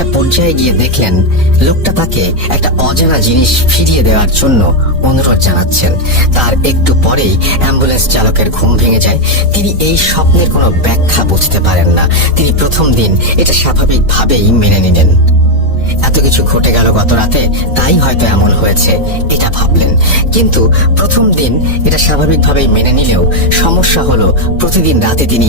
একটা পর্যায়ে গিয়ে দেখলেন লোকটা তাকে একটা অজানা জিনিস ফিরিয়ে দেওয়ার জন্য অনুরোধ জানাচ্ছেন। তার একটু পরেই অ্যাম্বুলেন্স চালকের ঘুম ভেঙে যায়। তিনি এই স্বপ্নের কোনো ব্যাখ্যা বুঝতে পারেন না। তিনি প্রথম দিন এটা স্বাভাবিকভাবেই মেনে নিলেন। এত কিছু ঘটে গেল গত রাতে, তাই হয়তো এমন হয়েছে এটা ভাবলেন। কিন্তু প্রথম দিন এটা স্বাভাবিকভাবেই মেনে নিলেও সমস্যা হলো প্রতিদিন রাতে তিনি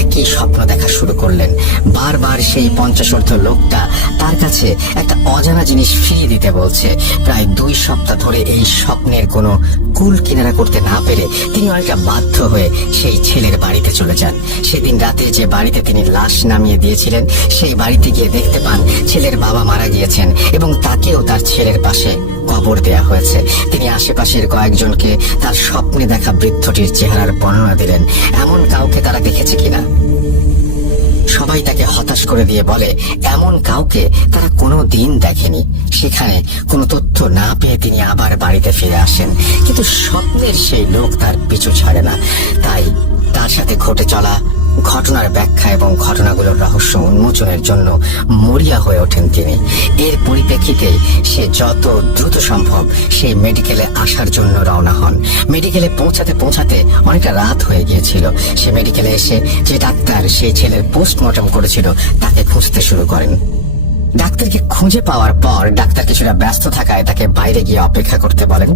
একই স্বপ্ন দেখা শুরু করলেন। বারবার সেই 50 লোকটা তার কাছে একটা অজানা জিনিস ফিরিয়ে দিতে বলছে। প্রায় 2 সপ্তাহ ধরে এই স্বপ্নের কোনো কুল কিনারা করতে না পেরে তিনি অনেকটা বাধ্য হয়ে সেই ছেলের বাড়িতে চলে যান। সেদিন রাতে যে বাড়িতে তিনি লাশ নামিয়ে দিয়েছিলেন সেই বাড়িতে গিয়ে দেখতে পান ছেলের বাবা মারা গিয়েছেন এবং তাকেও তার ছেলের পাশে কবর দেয়া হয়েছে। তিনি আশেপাশের কয়েকজনকে তার স্বপ্নে দেখা বৃদ্ধটির চেহারার বর্ণনা দিলেন, এমন কাউকে তারা দেখেছে কিনা। সবাই তাকে হতাশ করে দিয়ে বলে এমন কাউকে তারা কোনো দিন দেখেনি। সেখানে কোনো তথ্য না পেয়ে তিনি আবার বাড়িতে ফিরে আসেন, কিন্তু স্বপ্নের সেই লোক তার পিছু ছাড়ে না। তাই তার সাথে ঘটে চলা ঘটনার ব্যাখ্যা এবং ঘটনাগুলোর রহস্য উন্মোচনের জন্য মরিয়া হয়ে ওঠেন তিনি। এর পরিপ্রেক্ষিতে সে যত দ্রুত সম্ভব সেই মেডিকেলে আসার জন্য রওনা হন। মেডিকেলে পৌঁছাতে পৌঁছাতে অনেকটা রাত হয়ে গিয়েছিল। সে মেডিকেলে এসে যে ডাক্তার সেই ছেলের পোস্টমর্টম করেছিল তাকে খুঁজতে শুরু করেন। ডাক্তারকে খুঁজে পাওয়ার পর ডাক্তার কিছুটা ব্যস্ত থাকায় তাকে বাইরে গিয়ে অপেক্ষা করতে বলেন।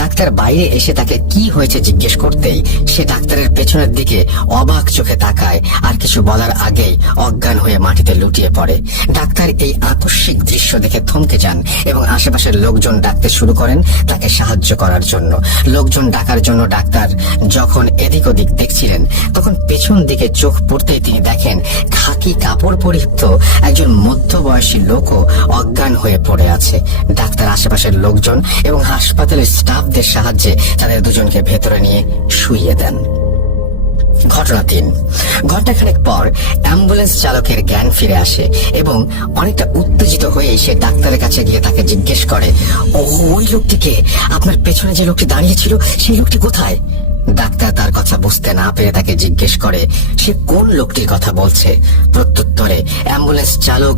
ডাক্তার বাইরে এসে তাকে কি হয়েছে জিজ্ঞেস করতেই সে ডাক্তারের পেছনের দিকে অবাক চোখে তাকায়, আর কিছু বলার আগেই অজ্ঞান হয়ে মাটিতে লুটিয়ে পড়ে। ডাক্তার এই আকস্মিক দৃশ্য দেখে থমকে যান এবং আশেপাশের লোকজন ডাকতে শুরু করেন তাকে সাহায্য করার জন্য। লোকজন ডাকার জন্য ডাক্তার যখন এদিক ওদিক দেখছিলেন তখন পেছন দিকে চোখ পড়তেই তিনি দেখেন খাকি কাপড় পরিহিত একজন মধ্যবয়সী লোকও অজ্ঞান হয়ে পড়ে আছে। ডাক্তার আশেপাশের লোকজন এবং হাসপাতালের স্টাফদের সাহায্যে তাদের দুজনকে ভেতরে নিয়ে শুইয়ে দেন। ঘটনা 3। ঘণ্টাখানেক পর অ্যাম্বুলেন্স চালকের জ্ঞান ফিরে আসে এবং অনেকটা উত্তেজিত হয়ে সে ডাক্তারের কাছে গিয়ে তাকে জিজ্ঞেস করে, ওই লোকটিকে, আপনার পেছনে যে লোকটি দাঁড়িয়ে ছিল সেই লোকটি কোথায়? ডাক্তার তার কথা বুঝতে না পেরে তাকে জিজ্ঞেস করে সে কোন লোকটির কথা বলছে। প্রত্যুত্তরে অ্যাম্বুলেন্স চালক